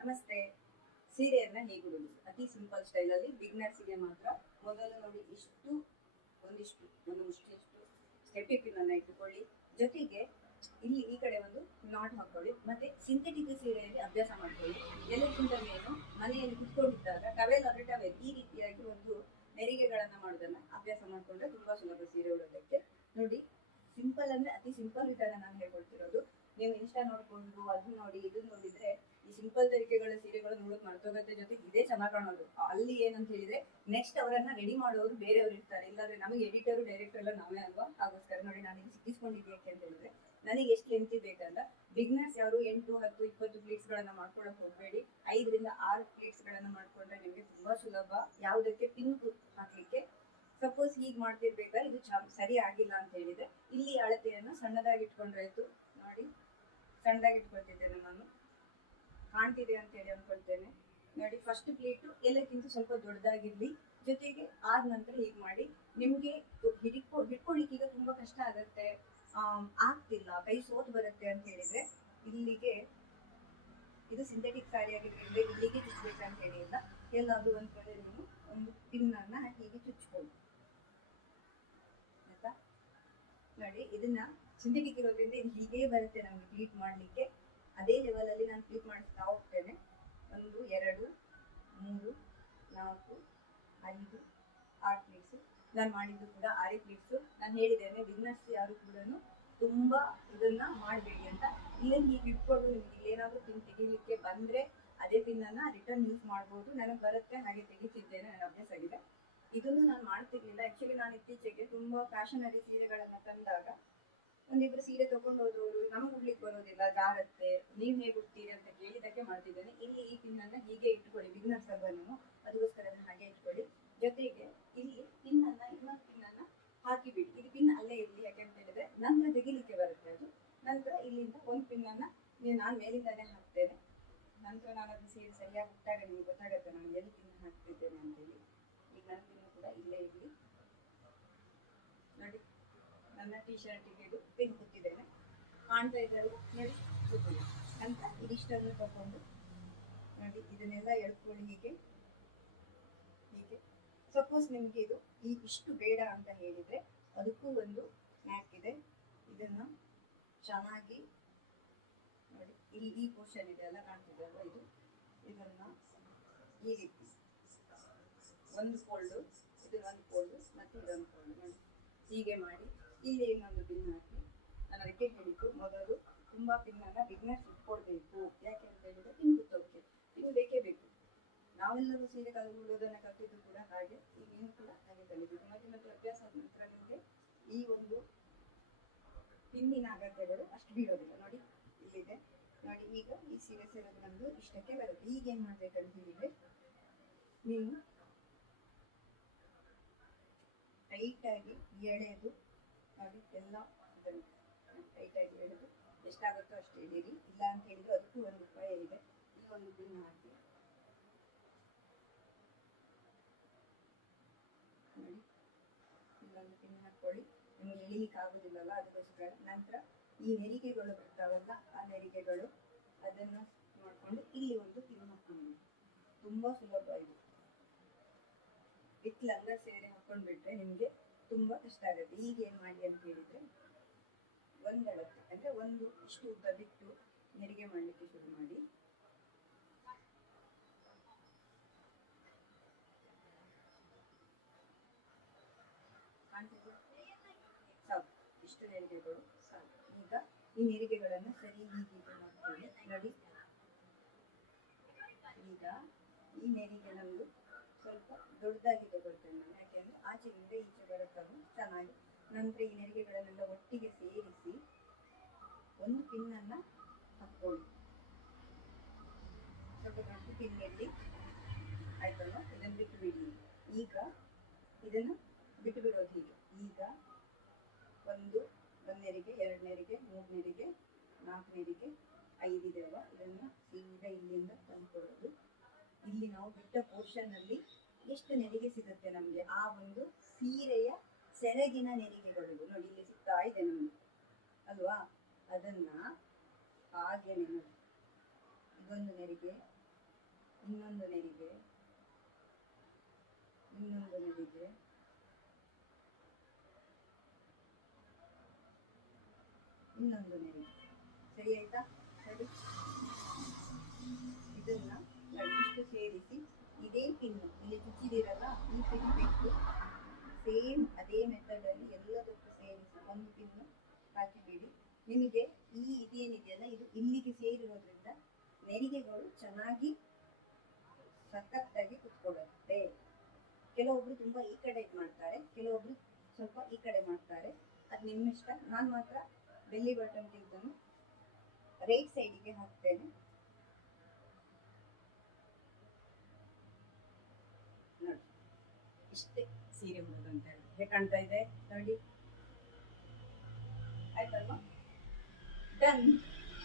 ನಮಸ್ತೆ. ಸೀರೆಯನ್ನ ಹೇಗೆ ಉಡುವುದು ಅತಿ ಸಿಂಪಲ್ ಸ್ಟೈಲಲ್ಲಿ ಬಿಗ್ನರ್ಸಿಗೆ ಮಾತ್ರ. ಮೊದಲು ನೋಡಿ ಇಷ್ಟು, ಒಂದಿಷ್ಟು, ಒಂದು ಮುಷ್ಟಿಷ್ಟು ಸ್ಟೆಪ್ ಇಪ್ಪಿನನ್ನ ಇಟ್ಟುಕೊಳ್ಳಿ. ಜೊತೆಗೆ ಇಲ್ಲಿ ಈ ಕಡೆ ಒಂದು ನಾಟ್ ಹಾಕೊಳ್ಳಿ. ಮತ್ತೆ ಸಿಂಥೆಟಿಕ್ ಸೀರೆಯಲ್ಲಿ ಅಭ್ಯಾಸ ಮಾಡ್ಕೊಳ್ಳಿ. ಎಲ್ಲಕ್ಕಿಂತ ಮೇಲು ಮನೆಯಲ್ಲಿ ಕುತ್ಕೊಂಡಿದ್ದಾಗ ಟವೆಲ್ ಅಂದ್ರೆ ಟವೆಲ್ ಈ ರೀತಿಯಾಗಿ ಒಂದು ನೆರಿಗೆಗಳನ್ನ ಮಾಡೋದನ್ನ ಅಭ್ಯಾಸ ಮಾಡ್ಕೊಂಡ್ರೆ ತುಂಬಾ ಸುಲಭ ಸೀರೆ ಉಡೋದಕ್ಕೆ. ನೋಡಿ ಸಿಂಪಲ್ ಅಂದ್ರೆ ಅತಿ ಸಿಂಪಲ್ ವಿಧಾನ ನಾನು ಹೇಳ್ಕೊಡ್ತಿರೋದು. ನೀವು ಇನ್ಸ್ಟಾ ನೋಡ್ಕೊಂಡು, ಅದು ನೋಡಿ, ಇದು ನೋಡಿದ್ರೆ ಸಿಂಪಲ್ ತರಿಕೆಗಳ ಸೀರೆಗಳು ನೋಡೋದು ಮರ್ತೋಗತ್ತೆ ಜೊತೆ ಇದೇ ಚೆನ್ನಾಗಿ ಕಾಣೋದು. ಅಲ್ಲಿ ಏನಂತ ಹೇಳಿದ್ರೆ ನೆಕ್ಸ್ಟ್ ಅವರನ್ನ ರೆಡಿ ಮಾಡೋರು ಬೇರೆಯವರು ಇರ್ತಾರೆ. ಇಲ್ಲಾಂದ್ರೆ ನಮಗೆ ಎಡಿಟರ್ ಡೈರೆಕ್ಟರ್ ಎಲ್ಲ ನಾವೇ ಅಲ್ವಾ? ಹಾಗೋಸ್ಕರ ನೋಡಿ ನಾನು ಇಲ್ಲಿ ಸಿಕ್ಕಿಸ್ಕೊಂಡಿದ್ದೆ ಯಾಕೆ ಅಂತ ಹೇಳಿದ್ರೆ, ನನಗೆ ಎಷ್ಟು ಲೆಂತಿ ಬೇಕಂತ ಬಿಗ್ನರ್ಸ್ ಯಾರು ಎಂಟು, ಹತ್ತು, ಇಪ್ಪತ್ತು ಪ್ಲೇಟ್ಸ್ ಗಳನ್ನ ಮಾಡ್ಕೊಳಕ್ ಹೋಗ್ಬೇಡಿ. ಐದರಿಂದ ಆರು ಪ್ಲೇಟ್ಸ್ ಗಳನ್ನ ಮಾಡ್ಕೊಂಡ್ರೆ ನಿಮಗೆ ತುಂಬಾ ಸುಲಭ. ಯಾವುದಕ್ಕೆ? ಪಿನ್ ಹಾಕ್ಲಿಕ್ಕೆ. ಸಪೋಸ್ ಹೀಗ್ ಮಾಡ್ತಿರ್ಬೇಕಾದ್ರೆ ಇದು ಸರಿ ಆಗಿಲ್ಲ ಅಂತ ಹೇಳಿದ್ರೆ ಇಲ್ಲಿ ಅಳತೆಯನ್ನು ಸಣ್ಣದಾಗಿ ಇಟ್ಕೊಂಡ್ರೆ ಆಯ್ತು. ನೋಡಿ, ಸಣ್ಣದಾಗಿ ಇಟ್ಕೊಳ್ತಿದ್ದೇನೆ ನಾನು. ಕಾಣ್ತಿದೆ ಅಂತ ಹೇಳಿ ಅನ್ಕೊಳ್ತೇನೆ. ನೋಡಿ ಫಸ್ಟ್ ಪ್ಲೇಟು ಎಲ್ಲಕ್ಕಿಂತ ಸ್ವಲ್ಪ ದೊಡ್ಡದಾಗಿರ್ಲಿ. ಜೊತೆಗೆ ಆದ ನಂತರ ಹೀಗೆ ಮಾಡಿ. ನಿಮ್ಗೆ ಹಿಡಿಕೋ ಹಿಡ್ಕೊಳ್ಳಿಕ್ಕೆ ಈಗ ತುಂಬಾ ಕಷ್ಟ ಆಗತ್ತೆ. ಆಗ್ತಿಲ್ಲ. ಕೈ ಸೋತ್ ಬರುತ್ತೆ ಅಂತ ಹೇಳಿದ್ರೆ ಇಲ್ಲಿಗೆ ಇದು ಸಿಂಥೆಟಿಕ್ ಸಾರಿ ಆಗಿರ್ಬೇಕು ಇಲ್ಲಿಗೆ ಚುಚ್ಚಬೇಕಂತ ಅಂತ ಹೇಳಿಲ್ಲ ಎಲ್ಲಾದ್ರೂ ಒಂದ್ ಕಡೆ ನೀವು ಒಂದು ಪಿನ್ ಅನ್ನ ಹೀಗೆ ಚುಚ್ಕೊಳ್ಳಿ ಆಯ್ತಾ? ನೋಡಿ, ಇದನ್ನ ಸಿಂಥೆಟಿಕ್ ಇರೋದ್ರಿಂದ ಇದು ಹೀಗೆ ಬರುತ್ತೆ ನಮ್ಗೆ ಕ್ಲೀಟ್ ಮಾಡ್ಲಿಕ್ಕೆ. ಅದೇ ಲೆವೆಲ್ ಅಲ್ಲಿ ನಾನು ಕ್ಲೀಟ್ ಒಂದು, ಎರಡು, ಮೂರು, ನಾಲ್ಕು, ಐದು, ಆರು ಪ್ಲೇಟ್ಸು ನಾನು ಮಾಡಿದ್ದು ಕೂಡ ಆರೇ ಪ್ಲೇಟ್ಸು ನಾನು ಹೇಳಿದ್ದೇನೆ ಬಿಸ್ನೆಸ್ ಯಾರು ಕೂಡ ತುಂಬ ಇದನ್ನ ಮಾಡಬೇಡಿ ಅಂತ. ಇಲ್ಲೇ ನೀವು ಇಟ್ಕೊಂಡು ನಿಮ್ಗೆ ಏನಾದರೂ ತಿನ್ ತೆಗಿಲಿಕ್ಕೆ ಬಂದರೆ ಅದೇ ತಿನ್ನನ್ನು ರಿಟರ್ನ್ ಯೂಸ್ ಮಾಡ್ಬೋದು. ನನಗೆ ಬರುತ್ತೆ, ಹಾಗೆ ತೆಗಿತಿದ್ದೇನೆ, ನನ್ನ ಅಭ್ಯಾಸ ಆಗಿದೆ. ಇದನ್ನು ನಾನು ಮಾಡ್ತಿರ್ಲಿಲ್ಲ. ಆ್ಯಕ್ಚುಲಿ ನಾನು ಇತ್ತೀಚೆಗೆ ತುಂಬ ಫ್ಯಾಷನರಿ ಸೀರೆಗಳನ್ನು ತಂದಾಗ ಒಂದಿಬ್ರು ಸೀರೆ ತಗೊಂಡು ಹೋದವರು, ನಮ್ಗೆ ಉಡ್ಲಿಕ್ಕೆ ಬರೋದಿಲ್ಲ ಜಾಗತ್ತೆ ನೀವ್ ಹೇಗೆ ಉಡ್ತೀರಿ ಅಂತ ಕೇಳಿದಕ್ಕೆ ಮಾಡ್ತಿದ್ದೇನೆ. ಇಲ್ಲಿ ಈ ಪಿನ್ ಅನ್ನ ಹೀಗೆ ಇಟ್ಕೊಳ್ಳಿ ಬಿಗ್ನರ್ಸ್ ಅಲ್ವಾ ನೀವು ಅದಕ್ಕೋಸ್ಕರ ಹಾಗೆ ಇಟ್ಕೊಳ್ಳಿ. ಜೊತೆಗೆ ಇಲ್ಲಿ ಪಿನ್ ಅನ್ನ ಇನ್ನೊಂದು ಹಾಕಿ ಬಿಡಿ ಇದು ಪಿನ್ ಅಲ್ಲೇ ಇರಲಿ ಯಾಕೆ ಅಂತ ಹೇಳಿದ್ರೆ ನಂತರ ತೆಗಿಲಿಕ್ಕೆ ಬರುತ್ತೆ ಅದು ನಂತರ ಇಲ್ಲಿಂದ ಒಂದು ಪಿನ್ ಅನ್ನ ನೀವು ನಾನು ಮೇಲಿಂದಾನೇ ಹಾಕ್ತೇನೆ ನಂತರ ನಾನು ಅದು ಸೀರೆ ಸರಿಯಾಗಿ ಬಿಟ್ಟಾಗ ನಿಮ್ಗೆ ಗೊತ್ತಾಗುತ್ತೆ ನಾನು ಎಲ್ಲಿ ಪಿನ್ ಹಾಕ್ತಿದ್ದೇನೆ ಅಂತೇಳಿ ಈಗ ನನ್ನ ಪಿನ್ ಕೂಡ ಇಲ್ಲೇ ಇರಲಿ ನೋಡಿ ನನ್ನ ಟಿ ಶರ್ಟಿಗೆ ಇದು ಪಿನ್ ಕುತ್ತಿದ್ದೇನೆ ಕಾಣ್ತಾ ಇದ್ದಾರೆ. ನೋಡಿ ಅಂತ ಇದಿಷ್ಟನ್ನು ತಗೊಂಡು ನೋಡಿ, ಇದನ್ನೆಲ್ಲ ಎಳ್ಕೊಳ್ಳಿ ಹೀಗೆ. ಹೀಗೆ. ಸಪೋಸ್ ನಿಮಗೆ ಇದು ಈ ಇಷ್ಟು ಬೇಡ ಅಂತ ಹೇಳಿದ್ರೆ ಅದಕ್ಕೂ ಒಂದು ಮ್ಯಾಕ್ ಇದೆ. ಇದನ್ನು ಚೆನ್ನಾಗಿ ನೋಡಿ, ಇಲ್ಲಿ ಈ ಪೋರ್ಷನ್ ಇದೆ ಎಲ್ಲ ಕಾಣ್ತಿದೆ ಇದು? ಇದನ್ನ ಈ ರೀತಿ ಒಂದು ಫೋಲ್ಡು ಇದು ಒಂದು ಫೋಲ್ಡು ಮತ್ತು ಇದೊಂದು ಫೋಲ್ಡು ನೋಡಿ, ಹೀಗೆ ಮಾಡಿ. ಇಲ್ಲಿ ಇನ್ನೊಂದು ಪಿನ್ ಹಾಕಿ? ನಾನು ಅದಕ್ಕೆ ಹೇಳಿದ್ದು, ಮೊದಲು ತುಂಬಾ ಪಿನ್ ಅನ್ನ ಬಿಗ್ನೆಸ್ ಇಟ್ಕೊಳ್ಬೇಕು. ಯಾಕೆ ಅಂತ ಹೇಳಿದ್ರೆ ಪಿನ್ ಕುತ್ತೋಕೆ ಪಿನ್ ಬೇಕೇ ಬೇಕು. ನಾವೆಲ್ಲರೂ ಸೀರೆ ಕಲಿಯುವುದನ್ನ ಕಲಿತಿದ್ದು ಕೂಡ ಹಾಗೆ. ಈಗ ನೀವು ಕೂಡ ಹಾಗೆ ಕಲಿತು ಮತ್ತೆ ಮತ್ತೆ ಅಭ್ಯಾಸ ಆದ ನಂತರ ನಿಮಗೆ ಈ ಒಂದು ಪಿನ್ನಿನ ಅಗತ್ಯಗಳು ಅಷ್ಟು ಬೀಳೋದಿಲ್ಲ. ನೋಡಿ, ಇಲ್ಲಿದೆ. ನೋಡಿ, ಈಗ ಈ ಸೀರೆ ಸೇರೋದು ನಮ್ದು ಇಷ್ಟಕ್ಕೆ ಬರುತ್ತೆ. ಈಗ ಏನ್ ಮಾಡ್ಬೇಕಂತ ಹೇಳಿದ್ರೆ, ನೀವು ಟೈಟ್ ಆಗಿ ಎಳೆದು ನೋಡಿ ಎಲ್ಲ ಇದನ್ನು ಟೈಟ್ ಆಗಿ ಎಳೆದು ಎಷ್ಟಾಗುತ್ತೋ ಅಷ್ಟು ಹೇಳಿರಿ. ಇಲ್ಲ ಅಂತ ಹೇಳಿದ್ರೆ, ಅದಕ್ಕೂ ಒಂದು ಉಪಾಯ ಇದೆ. ಈ ಒಂದು ಪಿನ್ ಹಾಕಿ. ನೋಡಿ. ಇಲ್ಲೊಂದು ಪಿನ್ ಹಾಕ್ಕೊಳ್ಳಿ ನಿಮ್ಗೆ ಎಳಿಲಿಕ್ಕೆ ಆಗುದಿಲ್ಲಲ್ಲ ಅದಕ್ಕೋಸ್ಕರ. ನಂತರ ಈ ನೆರಿಗೆಗಳು ಬರ್ತಾವಲ್ಲ, ಆ ನೆರಿಗೆಗಳು ಅದನ್ನ ಮಾಡ್ಕೊಂಡು ಇಲ್ಲಿ ಒಂದು ಪಿನ್ ಹಾಕೊಂಡು ತುಂಬಾ ಸುಲಭ ಇದು. ಸೇರಿ ಸೇರೆ ಹಾಕೊಂಡ್ಬಿಟ್ರೆ ನಿಮ್ಗೆ ತುಂಬಾ ಕಷ್ಟ ಆಗುತ್ತೆ. ಈಗ ಏನು ಮಾಡಿ ಅಂತ ಹೇಳಿದ್ರೆ ಒಂದಳತೆ ಅಂದ್ರೆ ಒಂದು ಇಷ್ಟು ಉದ್ದ ಬಿಟ್ಟು ನೆರಿಗೆ ಮಾಡಲಿಕ್ಕೆ ಶುರು ಮಾಡಿ? ಸಾಕು. ಇಷ್ಟು ನೆರಿಗೆಗಳು ಸಾಕು. ಈಗ ಈ ನೆರಿಗೆಗಳನ್ನು ಸರಿ ಹೀಗೆ ಮಾಡ್ತೇವೆ. ನೋಡಿ. ಈಗ ಈ ನೆರಿಗೆ ನಮ್ಮದು ಸ್ವಲ್ಪ ದೊಡ್ಡದಾಗಿ ತಗೊಳ್ತೇನೆ. ನಂತರ ಈ ನೆರಿಗೆಗಳನ್ನೆಲ್ಲ ಒಟ್ಟಿಗೆ ಸೇರಿಸಿ ಒಂದು ಪಿನ್ನನ್ನು ಹಾಕೊಳ್ಳಿ. ಸ್ವಲ್ಪ ದೊಡ್ಡ ಪಿನ್ ಎಲ್ಲಿ ಆಯ್ತಲ್ಲ ಇದನ್ನು ಬಿಟ್ಟು ಬಿಡಿ ಈಗ ಇದನ್ನು ಬಿಟ್ಟು ಬಿಡೋದು ಹೀಗೆ. ಈಗ ಒಂದು ಒಂದನೇರಿಗೆ ಎರಡನೇರಿಗೆ ಮೂರನೇರಿಗೆ ನಾಲ್ಕನೇರಿಗೆ ಐದಿದೆ ಅಲ್ವಾ? ಇದನ್ನ ಸೀದಾ ಇಲ್ಲಿಂದ ತಂದುಕೊಳ್ಳೋದು. ಇಲ್ಲಿ ನಾವು ಬಿಟ್ಟ ಪೋರ್ಷನ್ ಅಲ್ಲಿ ಎಷ್ಟು ನೆರಿಗೆ ಸಿಗುತ್ತೆ ನಮಗೆ? ಆ ಒಂದು ಸೀರೆಯ ಸೆರಗಿನ ನೆರಿಗೆಗಳು ನೋಡಿ, ಇಲ್ಲಿ ಸಿಗ್ತಾ ಇದೆ ನಮಗೆ ಅಲ್ವಾ? ಅದನ್ನ ಹಾಗೆ ನೋಡಿ ಇದೊಂದು ನೆರಿಗೆ, ಇನ್ನೊಂದು ನೆರಿಗೆ ಇನ್ನೊಂದು ನೆರಿಗೆ. ಇನ್ನೊಂದು ನೆರಿಗೆ. ಸರಿ ಆಯ್ತಾ? ಸರಿ. ಇದನ್ನ ಸೇರಿಸಿ, ಇದೇ ಪಿನ್ನು. ಇಲ್ಲಿ ಚುಚ್ಚಿದಿರಲ್ಲ ಈ ಪಿನ್ ಬಿಟ್ಟು ಸೇಮ್ ಅದೇ ಮೆಥಡಲ್ಲಿ ಎಲ್ಲದಕ್ಕೂ ಸೇರಿಸಿ ಒಂದು ತಿಂಗಳು ಹಾಕಿಬಿಡಿ ನಿಮಗೆ ಈ ಇದೇನಿದೆಯಲ್ಲ, ಇದು ಇಲ್ಲಿಗೆ ಸೇರಿರೋದ್ರಿಂದ ನೆರಿಗೆಗಳು ಚೆನ್ನಾಗಿ ಸಖತ್ತಾಗಿ ಕುತ್ಕೊಳ್ಳುತ್ತೆ. ಕೆಲವೊಬ್ರು ತುಂಬಾ ಈ ಕಡೆ ಇದು ಮಾಡ್ತಾರೆ, ಕೆಲವೊಬ್ರು ಸ್ವಲ್ಪ ಈ ಕಡೆ ಮಾಡ್ತಾರೆ. ಅದು ನಿಮ್ಮ ಇಷ್ಟ. ನಾನು ಮಾತ್ರ ಬೆಲ್ಲಿ ಬಟನ್ ತಿಂತಾನು ರೈಟ್ ಸೈಡಿಗೆ ಹಾಕ್ತೇನೆ. ನೋಡಿ. ಇಷ್ಟೇ. ಸೀರೆ ಉಡೋದು ಅಂತ ಹೇಳಿ ಹೇಗೆ ಕಾಣ್ತಾ ಇದೆ? ನೋಡಿ. ಆಯ್ತಲ್ವಾ? ಡನ್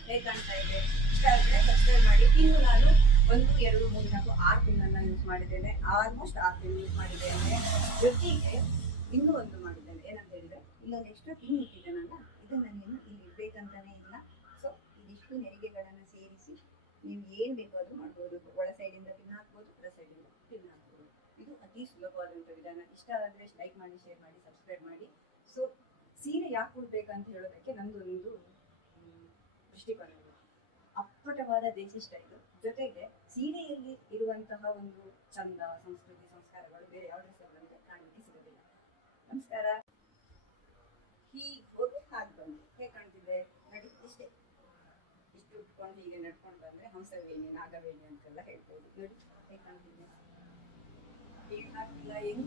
ಹೇಗೆ ಕಾಣ್ತಾ ಇದೆ? ಇಷ್ಟ ಆದರೆ ಸಬ್ಸ್ಕ್ರೈಬ್ ಮಾಡಿ. ಇನ್ನು ನಾನು ಒಂದು, ಎರಡು, ಮೂರು, ನಾಲ್ಕು, ಆರು ತಿಂಗಳನ್ನ ಯೂಸ್ ಮಾಡಿದ್ದೇನೆ. ಆಲ್ಮೋಸ್ಟ್ ಆರು ತಿಂಗಳು ಯೂಸ್ ಮಾಡಿದ್ದೇನೆ. ಜೊತೆಗೆ ಇನ್ನೂ ಒಂದು ಮಾಡಿದ್ದೇನೆ. ಏನಂತ ಹೇಳಿದ್ರೆ, ಇಲ್ಲೊಂದು ಎಕ್ಸ್ಟ್ರಾ ಕ್ಲೀನ್ ಇಟ್ಟಿದ್ದೇನಲ್ಲ ಇದು ನೀನು ಇಲ್ಲಿ ಇಡಬೇಕಂತಲೇ ಇಲ್ಲ. ಸೊ ಇದಿಷ್ಟು ನೆರಿಗೆಗಳನ್ನು ಸೇರಿಸಿ, ನೀವು ಏನು ಬೇಕಾದರೂ ಮಾಡ್ಬೋದು. ಒಳ ಸೈಡಿಂದ ಪಿನ್ ಹಾಕ್ಬೋದು ಹೊರ ಸೈಡಿಂದ ಪಿನ್ ಹಾಕ್ಬೋದು ಇದು ಅತಿ ಸುಲಭವಾದಂಥ ವಿಧಾನ. ಇಷ್ಟ ಆದರೆ ಲೈಕ್ ಮಾಡಿ ಶೇರ್ ಮಾಡಿ ಸಬ್ಸ್ಕ್ರೈಬ್ ಮಾಡಿ. ಸೊ ಸೀರೆ ಯಾಕೆ ಉಡ್ಬೇಕಂತ ಹೇಳೋದಕ್ಕೆ ನಂದು ಒಂದು ಮ್, ದೃಷ್ಟಿಕೋನ ಇದೆ ಅಪ್ಪಟವಾದ ದೇಶಿಷ್ಟ ಇದು ಜೊತೆಗೆ ಸೀರೆಯಲ್ಲಿ ಇರುವಂತಹ ಒಂದು ಚಂದ ಸಂಸ್ಕೃತಿ ಸಂಸ್ಕಾರಗಳು ಬೇರೆ ಯಾವ ಡ್ರೆಸ್ಗಳಂತೆ ಕಾಣಲಿಕ್ಕೆ ಸಿಗೋದಿಲ್ಲ. ನಮಸ್ಕಾರ. ಹೀಗೆ ಹೋಗಿ ಹಾಗೆ ಬಂದು. ಹೇಗೆ ಕಾಣ್ತಿದೆ ನಡಿ ಇಷ್ಟೇ. ಇಷ್ಟು ಉಟ್ಕೊಂಡು ಹೀಗೆ ನಡ್ಕೊಂಡು ಬಂದ್ರೆ ಹಂಸವೇಣಿ ನಾಗವೇಣಿ ಅಂತೆಲ್ಲ ಹೇಳ್ಬೋದು. ನೋಡಿ ಹೇಗೆ ಕಾಣ್ತಿದೆ ಏನು